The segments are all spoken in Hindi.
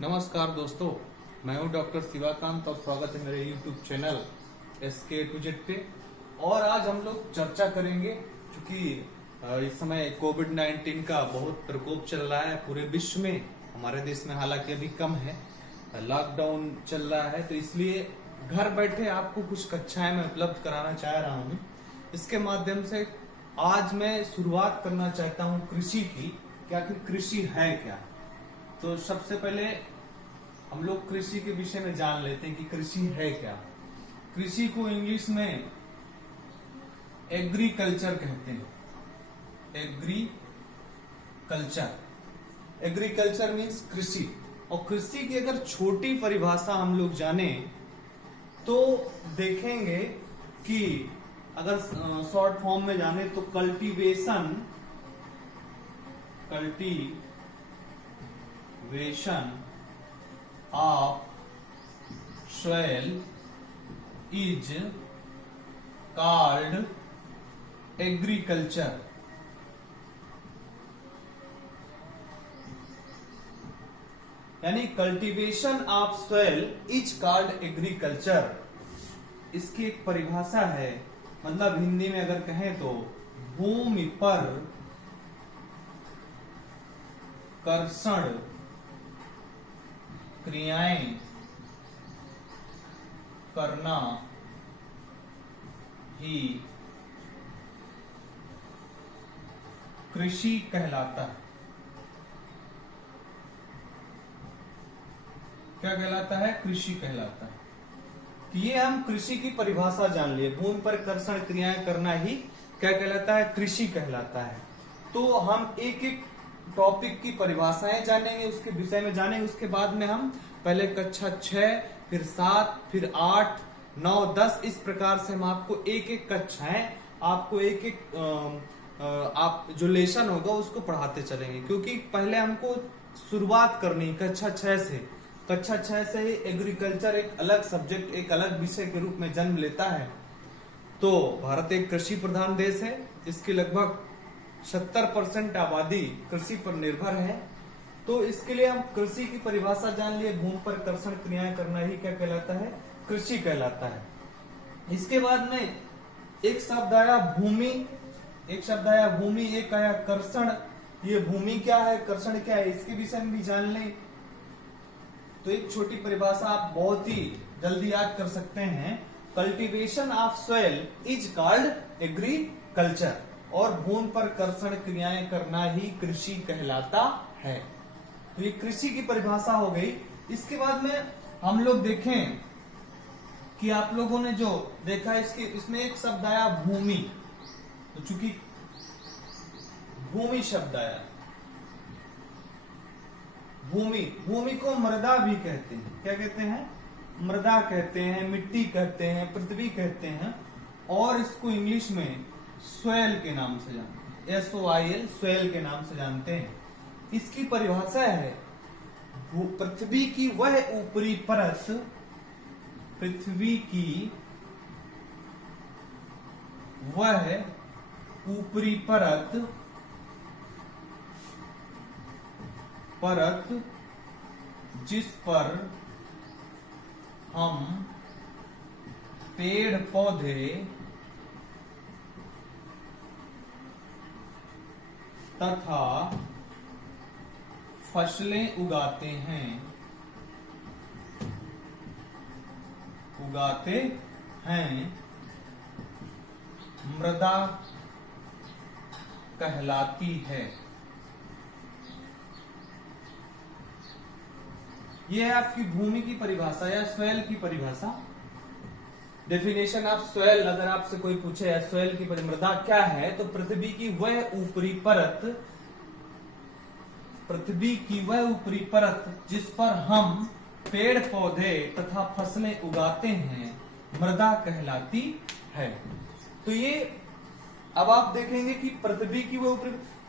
नमस्कार दोस्तों, मैं हूं डॉक्टर शिवाकांत और स्वागत है मेरे YouTube चैनल SK2Z पे। और आज हम लोग चर्चा करेंगे क्योंकि इस समय कोविड-19 का बहुत प्रकोप चल रहा है पूरे विश्व में। हमारे देश में हालांकि अभी कम है, लॉकडाउन चल रहा है, तो इसलिए घर बैठे आपको कुछ कक्षाएं मैं उपलब्ध कराना चाह रहा हूं। इसके माध्यम से आज मैं शुरुआत करना चाहता हूं कृषि की। क्या कि कृषि है क्या। तो सबसे पहले हम लोग कृषि के विषय में जान लेते हैं कि कृषि है क्या। कृषि को इंग्लिश में एग्रीकल्चर कहते हैं। एग्रीकल्चर मीन्स कृषि। और कृषि की अगर छोटी परिभाषा हम लोग जाने तो देखेंगे कि अगर शॉर्ट फॉर्म में जाने तो cultivation of soil is called agriculture। यानी cultivation of soil is called agriculture. इसकी एक परिभाषा है, मतलब हिंदी में अगर कहें तो भूमि पर कर्षण क्रियाएं करना ही कृषि कहलाता है। क्या कहलाता है? कृषि कहलाता है। कि ये हम कृषि की परिभाषा जान लिए। भूमि पर कर्षण क्रियाएं करना ही क्या कहलाता है? कृषि कहलाता है। तो हम एक एक टॉपिक की परिभाषाएं जानेंगे, उसके विषय में जानेंगे। उसके बाद में हम पहले कक्षा 6, फिर 7, फिर 8, 9, 10 इस प्रकार से हम आपको एक एक कक्षाएं, आपको एक एक आप जो लेसन होगा उसको पढ़ाते चलेंगे। क्योंकि पहले हमको शुरुआत करनी कक्षा 6 से। कक्षा 6 से ही एग्रीकल्चर एक अलग सब्जेक्ट, एक अलग विषय के रूप में जन्म लेता है। तो भारत एक कृषि प्रधान देश है। इसकी लगभग 70% आबादी कृषि पर निर्भर है। तो इसके लिए हम कृषि की परिभाषा जान लिए। भूमि पर कर्षण क्रियाएं करना ही क्या कहलाता है? कृषि कहलाता है। इसके बाद में एक शब्द आया भूमि, एक आया कर्षण। ये भूमि क्या है, कर्षण क्या है, इसके विषय में भी जान लें। तो एक छोटी परिभाषा आप बहुत ही जल्दी याद कर सकते हैं। Cultivation of soil is called agriculture. और भूमि पर कर्षण क्रियाएं करना ही कृषि कहलाता है। तो ये कृषि की परिभाषा हो गई। इसके बाद में हम लोग देखें कि आप लोगों ने जो देखा इसमें एक शब्द आया भूमि। तो चूंकि भूमि शब्द आया, भूमि को मृदा भी कहते हैं। क्या कहते हैं? मृदा कहते हैं, मिट्टी कहते हैं, पृथ्वी कहते हैं। और इसको इंग्लिश में सोयल के नाम से जानते हैं। SOIL, सोयल के नाम से जानते हैं। इसकी परिभाषा है पृथ्वी की वह ऊपरी परत, पृथ्वी की वह ऊपरी परत जिस पर हम पेड़ पौधे तथा फसलें उगाते हैं मृदा कहलाती है। यह है आपकी भूमि की परिभाषा या सोयल की परिभाषा। डेफिनेशन ऑफ सोयल अगर आपसे कोई पूछे सोयल की मृदा क्या है, तो पृथ्वी की वह ऊपरी परत जिस पर हम पेड़ पौधे तथा फसलें उगाते हैं मृदा कहलाती है। तो ये अब आप देखेंगे कि पृथ्वी की वो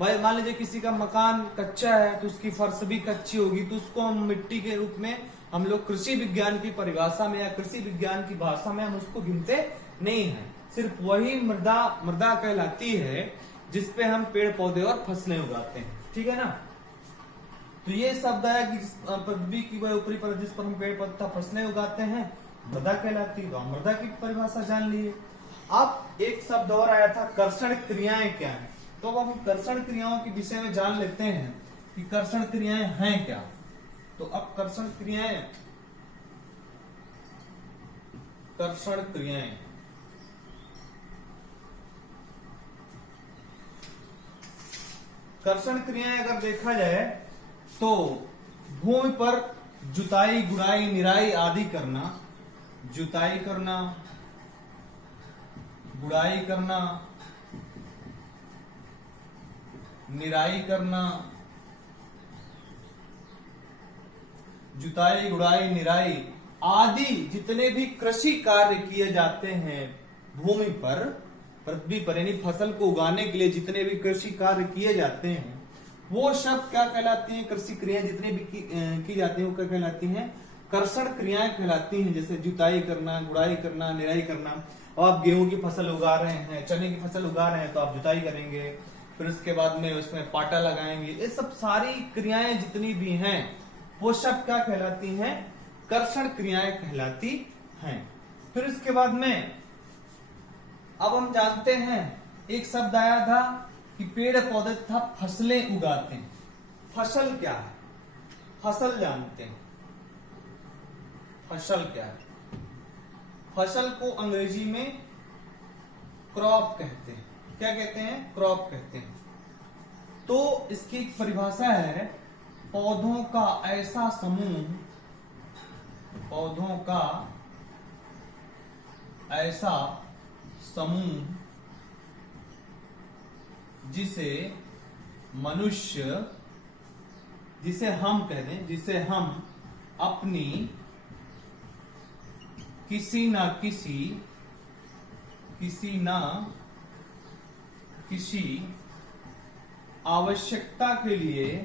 भाई मान लीजिए किसी का मकान कच्चा है तो उसकी फर्श भी कच्ची होगी, तो उसको हम मिट्टी के रूप में हम लोग कृषि विज्ञान की परिभाषा में या कृषि विज्ञान की भाषा में हम उसको गिनते नहीं है। सिर्फ वही मृदा कहलाती है जिसपे हम पेड़ पौधे और फसलें उगाते हैं। ठीक है ना। तो ये शब्द आया कि पृथ्वी की वह ऊपरी परत जिस पर हम पेड़ पत्ता फसलें उगाते हैं मृदा कहलाती है। तो हम मृदा की परिभाषा जान लिए। अब एक शब्द और आया था कर्षण क्रियाएं क्या है। तो अब हम कर्षण क्रियाओं के विषय में जान लेते हैं कि कर्षण क्रियाएं हैं क्या। तो अब कर्षण क्रियाएं कर्षण क्रियाएं अगर देखा जाए तो भूमि पर जुताई गुड़ाई निराई आदि करना, जुताई करना, गुड़ाई करना, निराई करना, जुताई गुड़ाई निराई आदि जितने भी कृषि कार्य किए जाते हैं भूमि पर, पृथ्वी पर, यानी फसल को उगाने के लिए जितने भी कृषि कार्य किए जाते हैं वो शब्द क्या कहलाती हैं, कृषि क्रियाएं जितनी भी की जाती हैं वो क्या कहलाती हैं, कर्षण क्रियाएं कहलाती हैं। जैसे जुताई करना, गुड़ाई करना, निराई करना। और आप गेहूं की फसल उगा रहे हैं, चने की फसल उगा रहे हैं तो आप जुताई करेंगे, फिर उसके बाद में उसमें पाटा लगाएंगे। ये सब सारी क्रियाएं जितनी भी हैं वो सब क्या कहलाती हैं, कर्षण क्रियाएं कहलाती हैं। फिर इसके बाद में अब हम जानते हैं एक शब्द आया था कि पेड़ पौधे तथा फसलें उगाते हैं। फसल क्या है, फसल जानते हैं, फसल क्या है। फसल को अंग्रेजी में क्रॉप कहते हैं। क्या कहते हैं, क्रॉप कहते हैं। तो इसकी एक परिभाषा है, पौधों का ऐसा समूह, पौधों का ऐसा समूह जिसे मनुष्य, जिसे हम कह दें, जिसे हम अपनी किसी न किसी आवश्यकता के लिए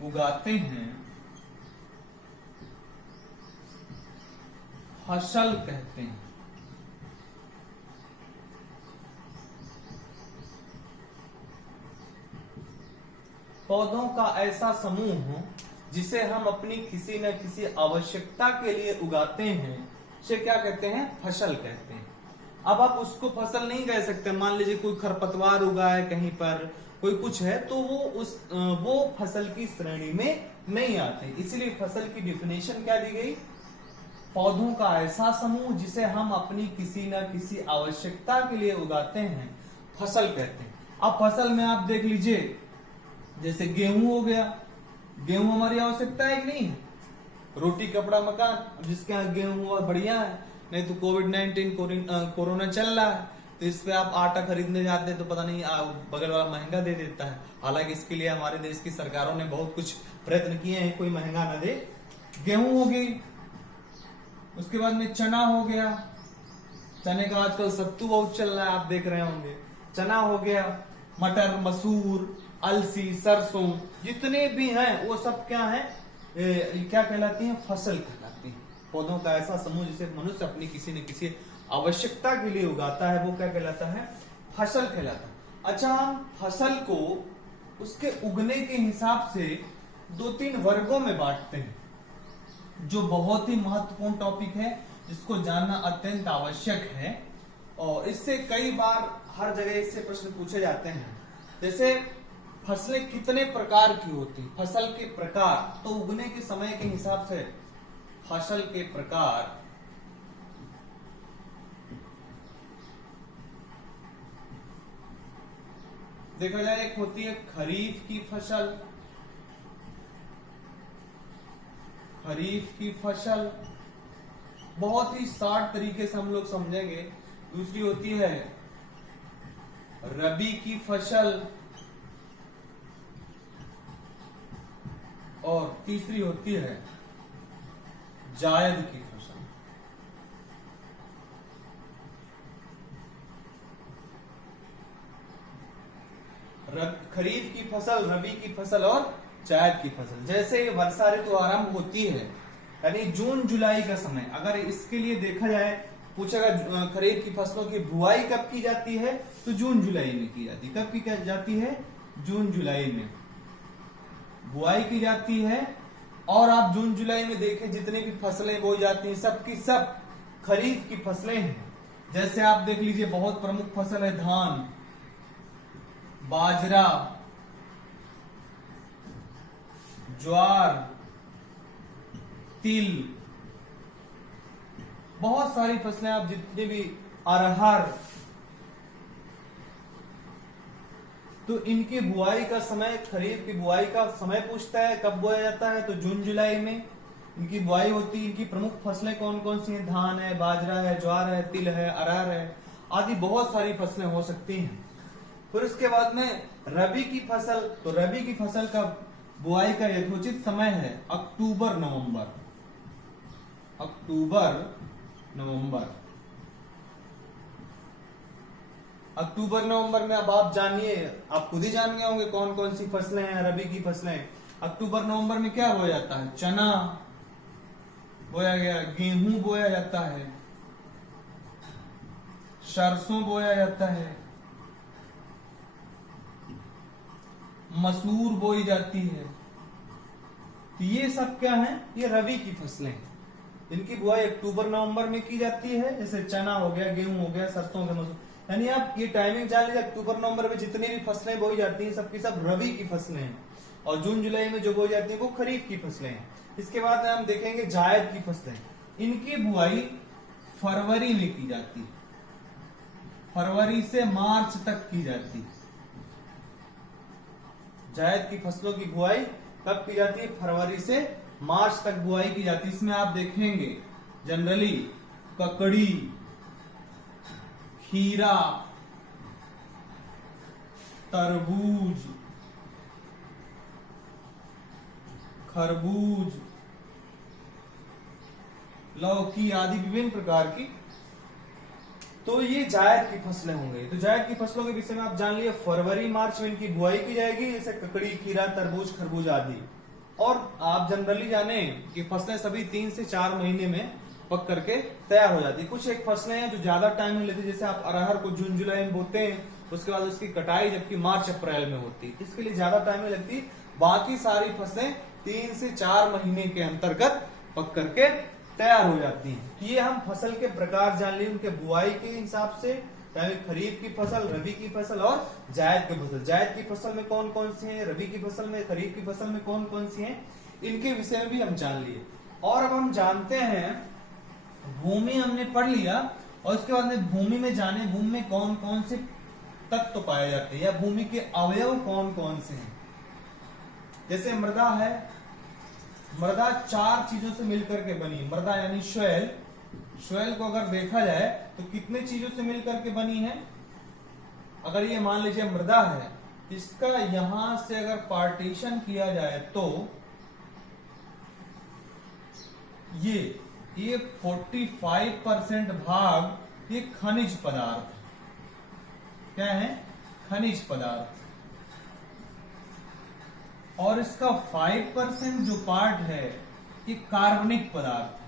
उगाते हैं, फसल कहते हैं। पौधों का ऐसा समूह जिसे हम अपनी किसी न किसी आवश्यकता के लिए उगाते हैं उसे क्या कहते हैं, फसल कहते हैं। अब आप उसको फसल नहीं कह सकते। मान लीजिए कोई खरपतवार उगा है कहीं पर, कोई कुछ है, तो वो फसल की श्रेणी में नहीं आते। इसलिए फसल की डिफिनेशन क्या दी गई, पौधों का ऐसा समूह जिसे हम अपनी किसी न किसी आवश्यकता के लिए उगाते हैं, फसल कहते हैं। अब फसल में आप देख लीजिए, जैसे गेहूं हो गया, गेहूं हमारी आवश्यकता है कि नहीं है, रोटी कपड़ा मकान, जिसके यहाँ गेहूं हुआ बढ़िया है। नहीं तो कोविड-19 कोरोना चल रहा है, तो इस पे आप आटा खरीदने जाते हैं तो पता नहीं बगल वाला महंगा दे देता है। हालांकि इसके लिए हमारे देश की सरकारों ने बहुत कुछ प्रयत्न किए हैं, कोई महंगा ना दे। गेहूं हो गई, उसके बाद में चना हो गया, चने का आजकल सत्तू बहुत चल रहा है, आप देख रहे होंगे। चना हो गया, मटर, मसूर, अलसी, सरसों, जितने भी हैं वो सब क्या है, क्या कहलाती हैं, फसल कहलाती हैं। पौधों का ऐसा समूह जिसे मनुष्य अपनी किसी न किसी आवश्यकता के लिए उगाता है वो क्या कहलाता है, फसल कहलाता है। अच्छा, हम फसल को उसके उगने के हिसाब से 2-3 वर्गों में बांटते हैं, जो बहुत ही महत्वपूर्ण टॉपिक है, जिसको जानना अत्यंत आवश्यक है। और इससे कई बार हर जगह इससे प्रश्न पूछे जाते हैं। जैसे फसलें कितने प्रकार की होती, फसल के प्रकार, तो उगने के समय के हिसाब से फसल के प्रकार देखा जाए, एक होती है खरीफ की फसल, खरीफ की फसल बहुत ही शॉर्ट तरीके से हम लोग समझेंगे। दूसरी होती है रबी की फसल, और तीसरी होती है जायद की फसल। खरीफ की फसल, रबी की फसल और जायद की फसल। जैसे वर्षा ऋतु आरंभ होती है, यानी जून जुलाई का समय, अगर इसके लिए देखा जाए पूछेगा खरीफ की फसलों की बुआई कब की जाती है, तो जून जुलाई में की जाती है। कब की जाती है, जून जुलाई में बुआई की जाती है। और आप जून जुलाई में देखें जितनी भी फसलें बोई जाती हैं सबकी सब खरीफ की फसलें हैं। जैसे आप देख लीजिए बहुत प्रमुख फसल है धान, बाजरा, ज्वार, तिल, बहुत सारी फसलें आप जितने भी, अरहर, तो इनकी बुआई का समय, खरीफ की बुआई का समय पूछता है कब बोया जाता है, तो जून जुलाई में इनकी बुआई होती है। इनकी प्रमुख फसलें कौन कौन सी हैं, धान है, बाजरा है, ज्वार है, तिल है, अरहर है, आदि बहुत सारी फसलें हो सकती हैं। फिर उसके बाद में रबी की फसल, तो रबी की फसल का बुआई का यथोचित समय है अक्टूबर नवंबर। अक्टूबर नवंबर अक्टूबर नवंबर में अब आप जानिए, आप खुद ही जान गए होंगे कौन कौन सी फसलें हैं रबी की फसलें। अक्टूबर नवंबर में क्या बोया जाता है, चना बोया गया, गेहूं बोया जाता है, सरसों बोया जाता है, मसूर बोई जाती है। तो ये सब क्या है, ये रबी की फसलें, इनकी बुआई अक्टूबर नवंबर में की जाती है। जैसे चना हो गया, गेहूं हो गया, सरसों हो गया, मसूर, यानी आप ये टाइमिंग जान लीजिए अक्टूबर नवंबर में जितनी भी फसलें बोई जाती हैं सबकी सब रबी की फसलें हैं। और जून जुलाई में जो बोई जाती है वो खरीफ की फसलें हैं। इसके बाद में हम देखेंगे जायद की फसलें, इनकी बुआई फरवरी में की जाती है, फरवरी से मार्च तक की जाती है। जायद की फसलों की बुआई कब की जाती है, फरवरी से मार्च तक बुआई की जाती है। इसमें आप देखेंगे जनरली ककड़ी, खीरा, तरबूज, खरबूज, लौकी आदि विभिन्न प्रकार की, तो ये जायद की फसलें होंगी। तो जायद की फसलों के विषय में आप जान लिए, फरवरी मार्च में इनकी बुआई की जाएगी, जैसे ककड़ी, खीरा, तरबूज, खरबूज आदि। और आप जनरली जाने कि फसलें सभी 3 से 4 महीने में पक करके तैयार हो जाती है। कुछ एक फसलें हैं जो ज्यादा टाइम में लेती है, जैसे आप अरहर को जून जुलाई में बोते हैं, उसके बाद उसकी कटाई जबकि मार्च अप्रैल में होती है, इसके लिए ज्यादा टाइम में लगती। बाकी सारी फसलें 3 से 4 महीने के अंतर्गत पक करके तैयार हो जाती हैं। तो ये हम फसल के प्रकार जान लिए, उनके बुआई के हिसाब से, चाहे खरीफ की फसल, रबी की फसल और जायद की फसल। जायद की फसल में कौन कौन सी है, रबी की फसल में, खरीफ की फसल में कौन कौन सी है, इनके विषय में भी हम जान लिए। और अब हम जानते हैं, भूमि हमने पढ़ लिया और उसके बाद में भूमि में जाने भूमि में कौन कौन से तत्व पाए जाते हैं या भूमि के अवयव कौन कौन से हैं। जैसे मृदा है, मृदा 4 चीजों से मिलकर के बनी। मृदा यानी सोइल, सोइल को अगर देखा जाए तो कितने चीजों से मिलकर के बनी है। अगर ये मान लीजिए मृदा है, इसका यहां से अगर पार्टीशन किया जाए तो ये 45% भाग ये खनिज पदार्थ, क्या है, खनिज पदार्थ, और इसका 5% जो पार्ट है ये कार्बनिक पदार्थ।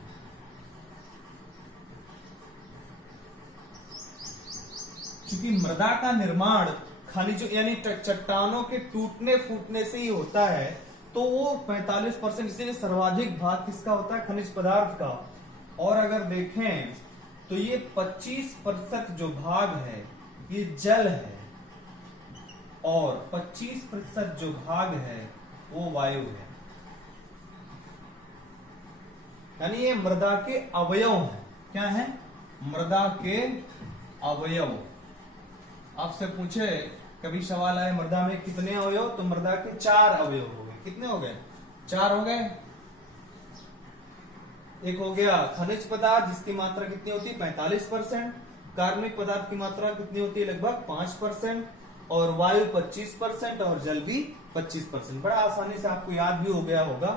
क्योंकि मृदा का निर्माण खनिजों यानी चट्टानों के टूटने फूटने से ही होता है, तो वो 45%, इसीलिए सर्वाधिक भाग किसका होता है, खनिज पदार्थ का। और अगर देखें तो ये 25% जो भाग है ये जल है और 25% जो भाग है वो वायु है। यानी ये मृदा के अवयव हैं। क्या है, मृदा के अवयव। आपसे पूछे कभी सवाल आए मृदा में कितने अवयव, तो मृदा के 4 अवयव हो गए। कितने हो गए, 4 हो गए। एक हो गया खनिज पदार्थ जिसकी मात्रा कितनी होती है, 45%। कार्बनिक पदार्थ की मात्रा कितनी होती है, लगभग 5%। और वायु 25% और जल भी 25%। बड़ा आसानी से आपको याद भी हो गया होगा।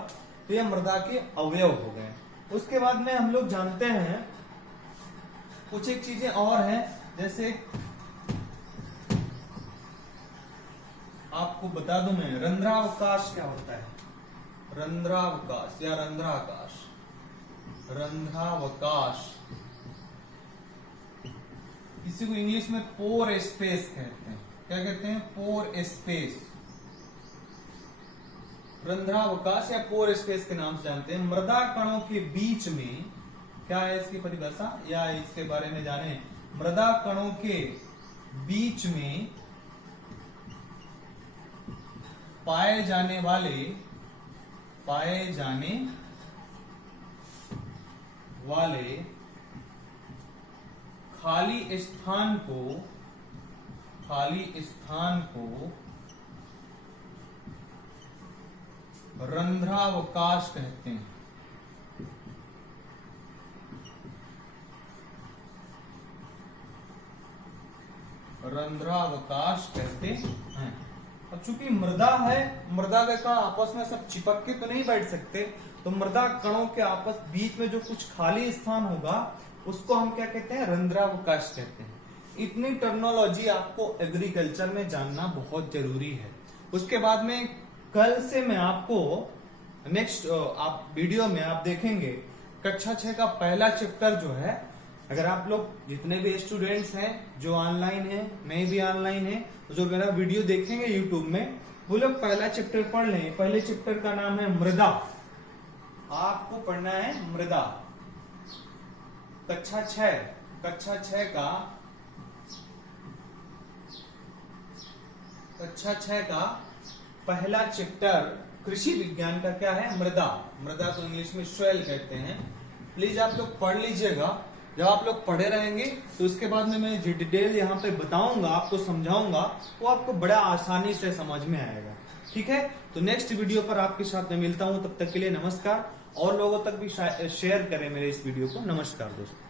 तो ये मृदा के अवयव हो गए। उसके बाद में हम लोग जानते हैं कुछ एक चीजें और हैं, जैसे आपको बता दूं मैं, रंध्रावकाश क्या होता है, रंध्रावकाश या रंध्राकाश, रंध्रावकाश इसी को इंग्लिश में पोर स्पेस कहते हैं। क्या कहते हैं? पोर स्पेस, रंध्रावकाश या पोर स्पेस के नाम से जानते हैं। मृदा कणों के बीच में, क्या है इसकी परिभाषा या इसके बारे में जाने। मृदा कणों के बीच में पाए जाने वाले खाली स्थान को रंध्रावकाश कहते हैं। रंध्रावकाश कहते हैं। अब चूंकि मृदा है, मृदा के कण आपस में सब चिपक के तो नहीं बैठ सकते, तो मृदा कणों के आपस बीच में जो कुछ खाली स्थान होगा उसको हम क्या कहते हैं? रंध्रावकाश कहते हैं। इतनी टर्मिनोलॉजी आपको एग्रीकल्चर में जानना बहुत जरूरी है। उसके बाद में कल से मैं आपको नेक्स्ट आप वीडियो में आप देखेंगे कक्षा 6 का पहला चैप्टर जो है। अगर आप लोग जितने भी स्टूडेंट्स हैं जो ऑनलाइन हैं, मैं भी ऑनलाइन है, जो मेरा वीडियो देखेंगे यूट्यूब में, वो लोग पहला चैप्टर पढ़ लें। पहले चैप्टर का नाम है मृदा। आपको पढ़ना है मृदा। कक्षा 6 का पहला चैप्टर कृषि विज्ञान का क्या है? मृदा। मृदा को इंग्लिश में सॉइल कहते हैं। प्लीज आप लोग पढ़ लीजिएगा। जब आप लोग पढ़े रहेंगे तो उसके बाद में मैं जो डिटेल यहाँ पे बताऊंगा, आपको समझाऊंगा, वो आपको बड़ा आसानी से समझ में आएगा। ठीक है, तो नेक्स्ट वीडियो पर आपके साथ मैं मिलता हूँ। तब तक के लिए नमस्कार। और लोगों तक भी शेयर करें मेरे इस वीडियो को। नमस्कार दोस्तों।